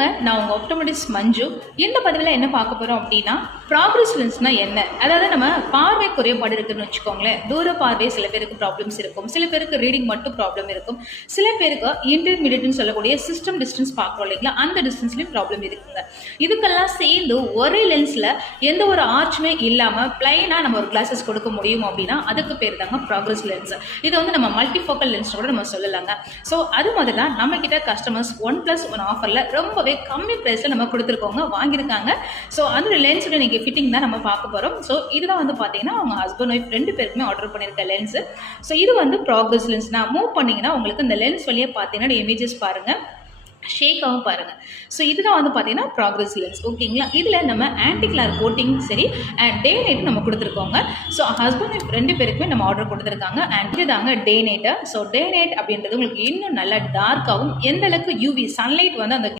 வணக்கங்க, நான் உங்கள் ஆப்டோமெட்ரிஸ்ட் மஞ்சு. இந்த பதிவில் என்ன பார்க்க போகிறோம் அப்படின்னா, ப்ராக்ரஸ் லென்ஸ்னால் என்ன? அதாவது நம்ம பார்வை குறைபாடு இருக்குதுன்னு வச்சுக்கோங்களேன். தூர பார்வை சில பேருக்கு ப்ராப்ளம்ஸ் இருக்கும், சில பேருக்கு ரீடிங் மட்டும் ப்ராப்ளம் இருக்கும், சில பேருக்கு இன்டர்மீடியட்னு சொல்லக்கூடிய சிஸ்டம் டிஸ்டன்ஸ் பார்க்குறோம் இல்லைங்களா, அந்த டிஸ்டன்ஸ்லேயும் ப்ராப்ளம் இருக்குங்க. இதுக்கெல்லாம் சேர்ந்து ஒரே லென்ஸில் எந்த ஒரு ஆர்ச்சுமே இல்லாமல் பிளைனாக நம்ம ஒரு கிளாஸஸ் கொடுக்க முடியும் அப்படின்னா அதுக்கு பேர் தாங்க ப்ராக்ரஸ் லென்ஸ். இதை வந்து நம்ம மல்டிஃபோக்கல் லென்ஸ் கூட நம்ம சொல்லலாங்க. ஸோ அது மாதிரி தான் நம்மக்கிட்ட கஸ்டமர்ஸ் 1+1 ஆஃபரில் ரொம்பவே கம்மி ப்ரைஸில் நம்ம கொடுத்துருக்கோங்க, வாங்கியிருக்காங்க. ஸோ அந்த லென்ஸோட நீங்கள் ஃபிட்டிங் தான் நம்ம பார்க்க போகிறோம். ஸோ இதுதான் வந்து பார்த்தீங்கன்னா அவங்க ஹஸ்பண்ட் ஒய்ஃப் 2 பேருக்குமே ஆர்டர் பண்ணியிருக்க லென்ஸு. ஸோ இது வந்து ப்ராக்ரஸ் லென்ஸ். நான் மூவ் பண்ணிங்கன்னா உங்களுக்கு இந்த லென்ஸ் வழியாக பார்த்தீங்கன்னா இமேஜஸ் பாருங்கள், ஷேக்காகவும் பாருங்கள். ஸோ இதுதான் வந்து பார்த்தீங்கன்னா ப்ராக்ரஸ் லென்ஸ். ஓகேங்களா? இதில் நம்ம ஆன்டி கிளார் கோட்டிங் சரி டே நைட்டு நம்ம கொடுத்துருக்கோங்க. ஸோ ஹஸ்பண்ட் ஒய்ஃப் 2 பேருக்குமே நம்ம ஆர்டர் கொடுத்துருக்காங்க. அண்ட் இதுதாங்க day night. So day night அப்படின்றது உங்களுக்கு இன்னும் நல்லா டார்க்காகவும், எந்த அளவுக்கு யூவி சன்லைட் வந்து அந்த